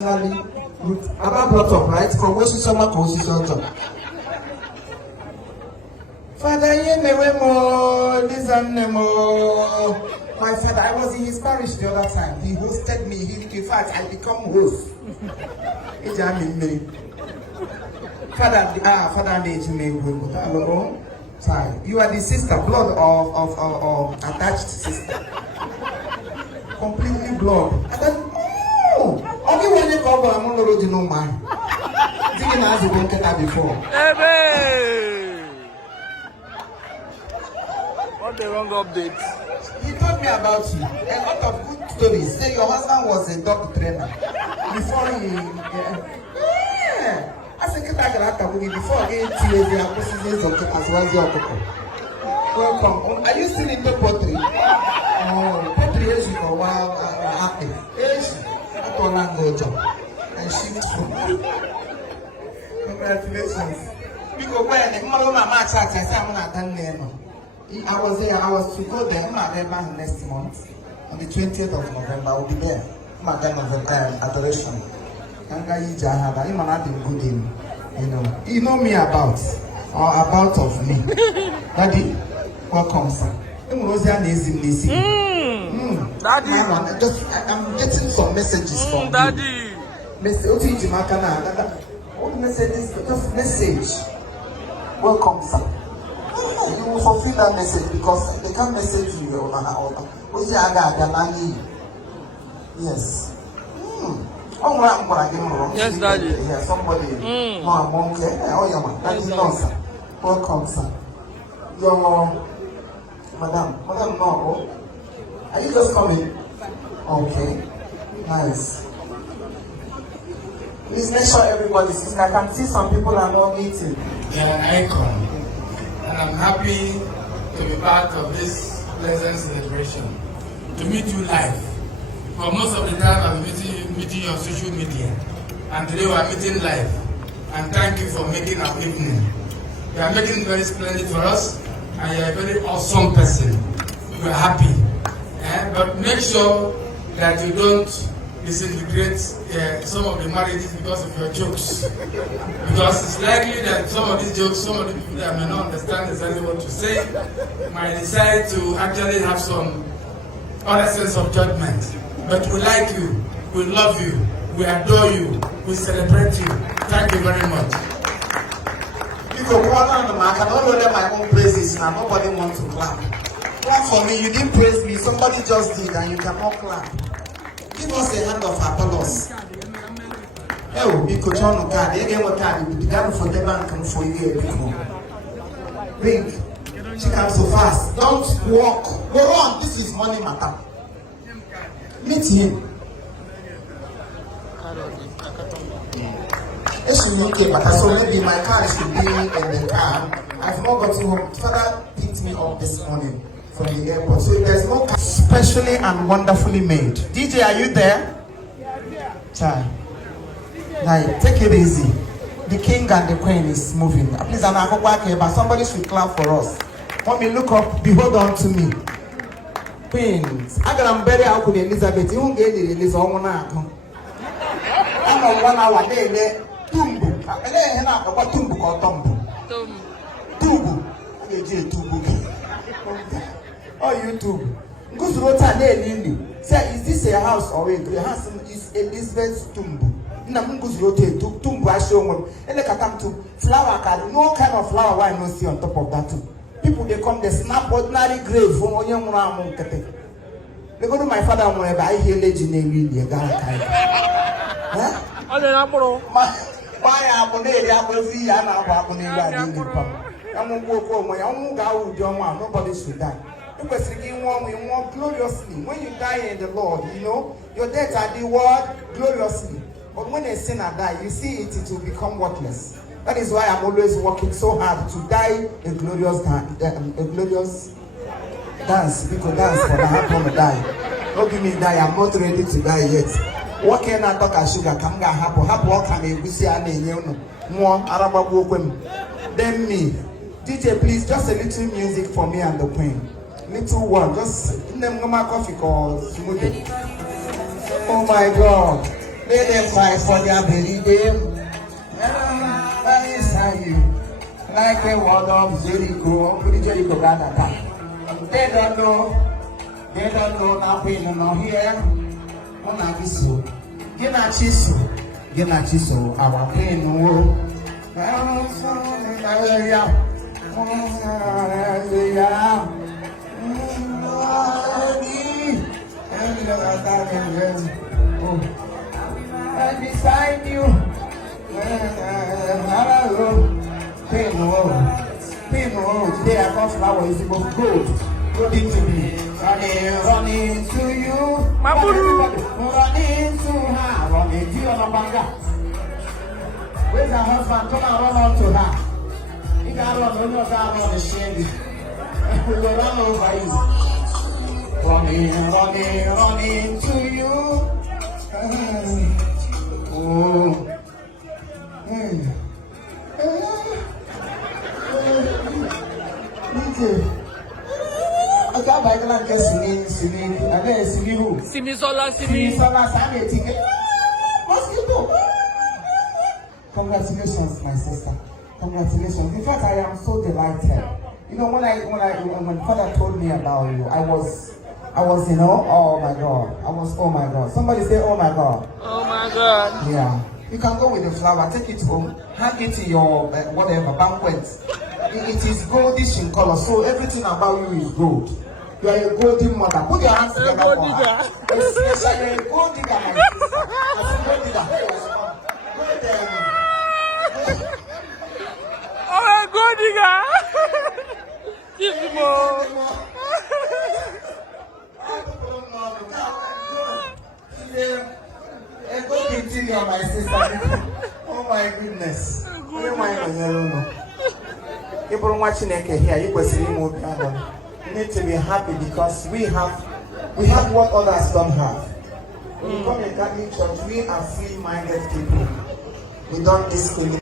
About brought up, right? From where she summer courses on top. Father, you never more, this and more. My father, I was in his parish the other time. He hosted me. In fact, I become host. It's me. Father, sorry. You are the sister, blood of attached sister. Completely blood. And then, only when you come, I'm not already know man. Didn't ask the banker before. What the wrong update? He told me about you. A lot of good stories. Say your husband was a dog trainer. Before he... Yeah. I said, before he gave you the acquisitions of as well as your couple. Welcome. Are you still into pottery? Oh, pottery is a while happy. Yes. I call language. And she congratulations. Because when the mama match I said, I'm not done there. I was there. I was to go there. I'm not there next month. On the 20th of November, I will be there. I'm not there November adoration. I'm not been good in, you know me about of me. Daddy, welcome, sir. Daddy, I'm getting some messages from Daddy. you. Message. Welcome, sir. You will fulfill that message because they can't message you. Yes. Yes, Daddy. Yeah, somebody. Oh, yeah, man. That is nonsense. Welcome, sir. Your madam, no. Are you just coming? Okay. Nice. Please make sure everybody sees. I can see some people are not meeting. They are an icon. And I'm happy to be part of this pleasant celebration. To meet you live. For most of the time I'm meeting you on social media. And today we are meeting live. And thank you for making our evening. You are making it very splendid for us. And you are a very awesome person. We are happy. But make sure that you don't disintegrate some of the marriages because of your jokes. Because it's likely that some of these jokes, some of the people that may not understand exactly what to say, might decide to actually have some other sense of judgment. But we like you, we love you, we adore you, we celebrate you. Thank you very much. Because I can only let my own praises now. Nobody wants to clap. Clap for me. You didn't praise me. Somebody just did, and you cannot clap. Give us a hand of applause. Oh, because on the card, again, what time you began for the bank and for you. Ring. She comes so fast. Don't walk. Go on. This is money matter. Meet him. So maybe my car should be in the car. I've not gotten home. Father picked me up this morning from the airport. So there's no car specially and wonderfully made. DJ, are you there? Child. Like, take it easy. The king and the queen is moving. Please, I'm not back here, but somebody should clap for us. When we look up, behold unto me. Queens. I got very out with Elizabeth. You won't get it, Elizabeth. I'm on 1 hour there. Tumbu. Tumbu or Tumbu? Tumbu. Oh, YouTube. Goes Rota Lily. Say, is this a house or a house? Is Elizabeth's Tumbu? Namungus rotate to Tumbu. I show one. And they come to flower card. No kind of flower why no see on top of that too. People they come, they snap ordinary grave from young Ramon. They go to my father whenever I hear legend really. Huh? Why I'm on the apple free and nobody should die. Because you want gloriously. When you die in the Lord, your death are the word gloriously. But when a sinner die, you see it will become worthless. That is why I'm always working so hard to die a glorious dance. Because dance for the heart want to die. Don't give me die, I'm not ready to die yet. What can I talk as sugar? Come happen. What can I see? More Arab. Then me. DJ, please, just a little music for me and the queen. Little one, just name my coffee called smoothie. Oh my God. Let them cry for their belly, babe. Inside you, like a word of Jericho, Jericho got attacked. They don't know nothing, no here. Oh, not this so. Get a chisel, our pain, no. Beside you, today I got flower is about gold. Good to me. Running to you. Running to her. Running to your banga. Where's her husband? Come and run on to her. You can't run on the shady. We will run over you. Running to you. Oh. I got by the singing, and then singing who? Simisola. Mosquito. Congratulations, my sister. Congratulations. In fact, I am so delighted. You know, when Father told me about you, I was, you know, oh my God. Somebody say, oh my God. Oh my God. Yeah. You can go with the flower, take it home, hang it in your whatever banquet. It is goldish in color, so everything about you is gold. You are a golden mother. Put your hands together for her. Yes, you are a gold digger, my sister. I said gold digger. Oh my God, digga. Chiefimo. A golden digger, my sister. Oh my goodness. People watching here, you need to be happy because we have what others don't have. When you come in Catholic Church, we are free-minded people. We don't discriminate.